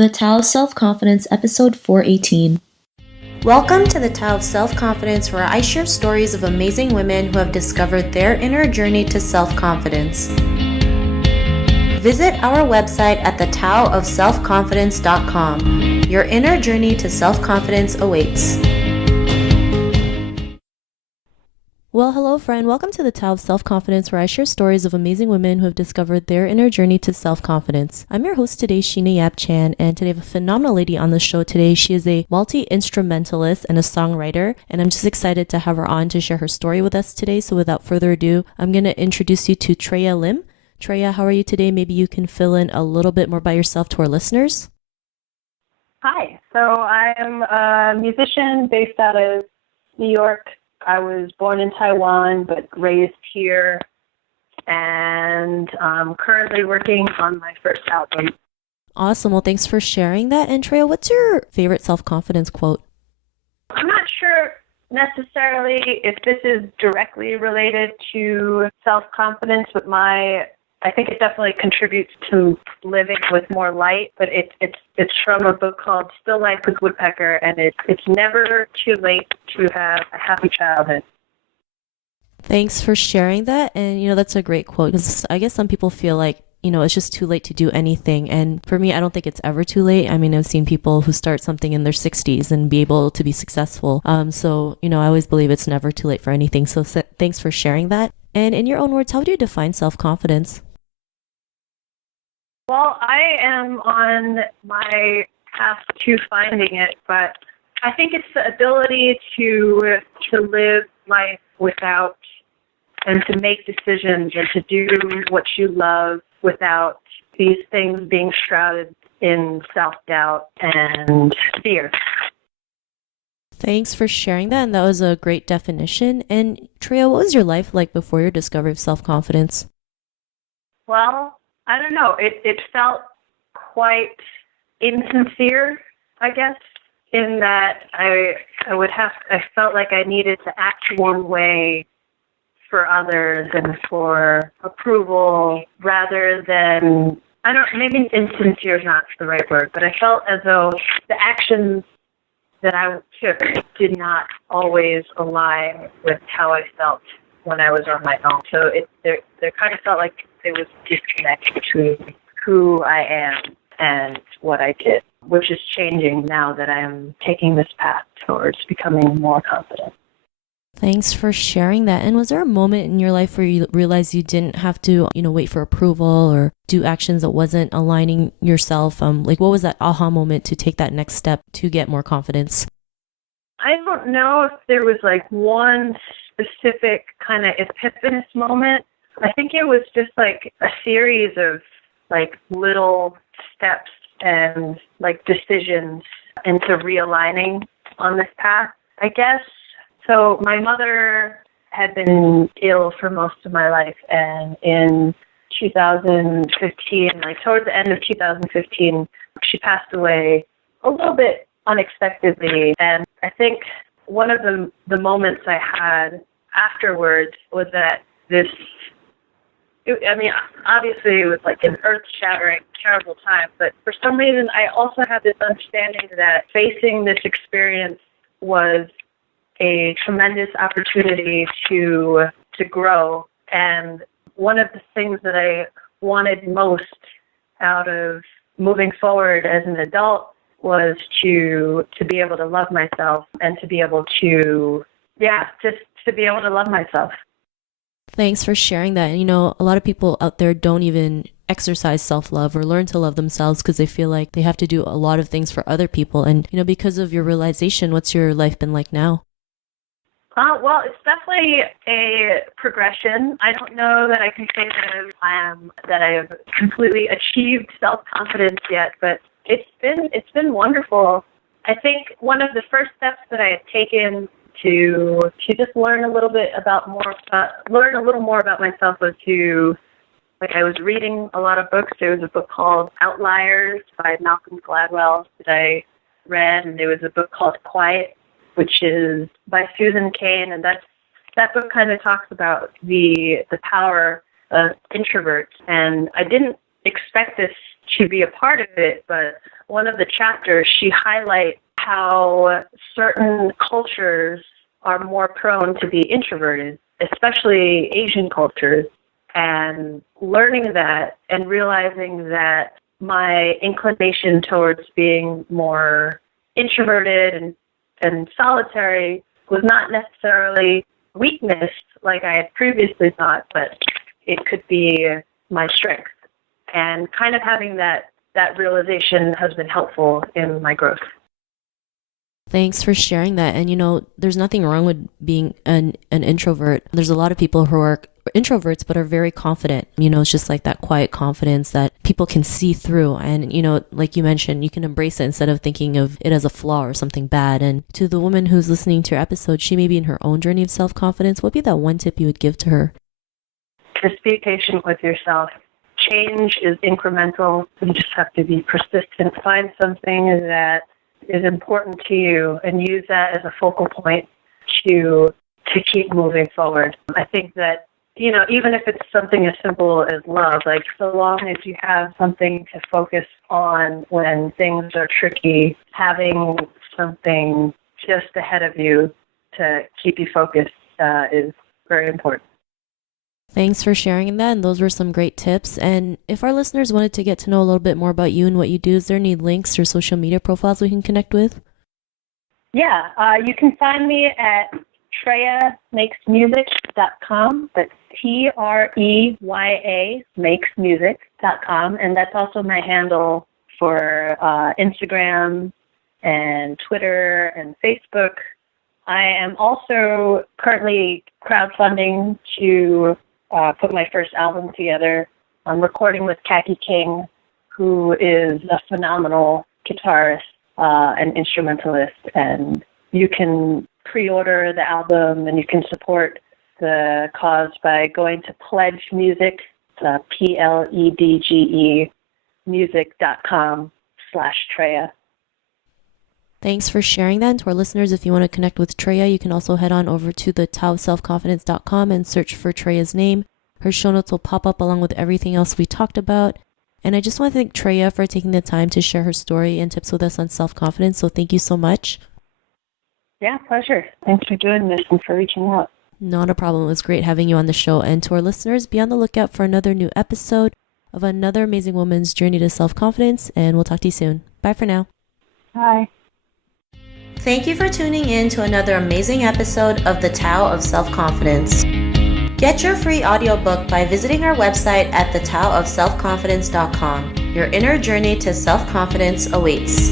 The Tao of Self-Confidence, episode 418. Welcome to the Tao of Self-Confidence, where I share stories of amazing women who have discovered their inner journey to self-confidence. Visit our website at thetaoofselfconfidence.com. Your inner journey to self-confidence awaits. Well, hello friend. Welcome to the Tao of Self-Confidence, where I share stories of amazing women who have discovered their inner journey to self-confidence. I'm your host today, Sheena Yap Chan, and today I have a phenomenal lady on the show today. She is a multi-instrumentalist and a songwriter, and I'm just excited to have her on to share her story with us today. So without further ado, I'm going to introduce you to Treya Lim. Treya, how are you today? Maybe you can fill in a little bit more by yourself to our listeners. Hi. So I am a musician based out of New York. I was born in Taiwan, but raised here, and I'm currently working on my first album. Awesome. Well, thanks for sharing that. And Treya, what's your favorite self-confidence quote? I'm not sure necessarily if this is directly related to self-confidence, but I think it definitely contributes to living with more light, but it's from a book called Still Life with Woodpecker, and it's never too late to have a happy childhood. Thanks for sharing that. And, that's a great quote, because I guess some people feel like, it's just too late to do anything. And for me, I don't think it's ever too late. I mean, I've seen people who start something in their 60s and be able to be successful. So, I always believe it's never too late for anything. So thanks for sharing that. And in your own words, how do you define self-confidence? Well, I am on my path to finding it, but I think it's the ability to live life without, and to make decisions and to do what you love without these things being shrouded in self-doubt and fear. Thanks for sharing that, and that was a great definition. And Treya, what was your life like before your discovery of self-confidence? Well, I don't know. It felt quite insincere, I guess, in that I felt like I needed to act one way for others and for approval rather than, maybe insincere is not the right word, but I felt as though the actions that I took did not always align with how I felt when I was on my own. So there kind of felt like there was a disconnect between who I am and what I did, which is changing now that I am taking this path towards becoming more confident. Thanks for sharing that. And was there a moment in your life where you realized you didn't have to, wait for approval or do actions that wasn't aligning yourself? What was that aha moment to take that next step to get more confidence? I don't know if there was one specific kind of epiphanous moment. I think it was just a series of little steps and decisions into realigning on this path, I guess. So my mother had been ill for most of my life, and in 2015, towards the end of 2015, she passed away a little bit unexpectedly. And I think one of the moments I had afterwards was that obviously it was an earth-shattering, terrible time, but for some reason I also had this understanding that facing this experience was a tremendous opportunity to grow. And one of the things that I wanted most out of moving forward as an adult was to be able to love myself and to be able to, just to be able to love myself. Thanks for sharing that. And, a lot of people out there don't even exercise self-love or learn to love themselves because they feel like they have to do a lot of things for other people. And, because of your realization, what's your life been like now? Well, it's definitely a progression. I don't know that I can say that I have completely achieved self-confidence yet, but it's been wonderful. I think one of the first steps that I had taken to just learn a little more about myself was I was reading a lot of books. There was a book called Outliers by Malcolm Gladwell that I read, and there was a book called Quiet, which is by Susan Cain, and that book kind of talks about the power of introverts. And I didn't expect this to be a part of it, but one of the chapters, she highlights how certain cultures are more prone to be introverted, especially Asian cultures, and learning that and realizing that my inclination towards being more introverted and solitary was not necessarily weakness like I had previously thought, but it could be my strength. And kind of having that realization has been helpful in my growth. Thanks for sharing that. And there's nothing wrong with being an introvert. There's a lot of people who are introverts but are very confident. It's just like that quiet confidence that people can see through. And, like you mentioned, you can embrace it instead of thinking of it as a flaw or something bad. And to the woman who's listening to your episode, she may be in her own journey of self-confidence. What would be that one tip you would give to her? Just be patient with yourself. Change is incremental. You just have to be persistent. Find something that is important to you and use that as a focal point to keep moving forward. I think that, even if it's something as simple as love, like so long as you have something to focus on when things are tricky, having something just ahead of you to keep you focused is very important. Thanks for sharing that, and those were some great tips. And if our listeners wanted to get to know a little bit more about you and what you do, is there any links or social media profiles we can connect with? Yeah, you can find me at TreyaMakesMusic.com. That's TREYA makesmusic.com, and that's also my handle for Instagram and Twitter and Facebook. I am also currently crowdfunding to put my first album together. I'm recording with Kaki King, who is a phenomenal guitarist and instrumentalist, and you can pre-order the album and you can support the cause by going to Pledge Music, PLEDGE music.com/Treya. Thanks for sharing that. And to our listeners, if you want to connect with Treya, you can also head on over to the taoofselfconfidence.com and search for Treya's name. Her show notes will pop up along with everything else we talked about. And I just want to thank Treya for taking the time to share her story and tips with us on self-confidence. So thank you so much. Yeah, pleasure. Thanks for doing this and for reaching out. Not a problem. It was great having you on the show. And to our listeners, be on the lookout for another new episode of another amazing woman's journey to self-confidence. And we'll talk to you soon. Bye for now. Bye. Thank you for tuning in to another amazing episode of The Tao of Self-Confidence. Get your free audiobook by visiting our website at thetaoofselfconfidence.com. Your inner journey to self-confidence awaits.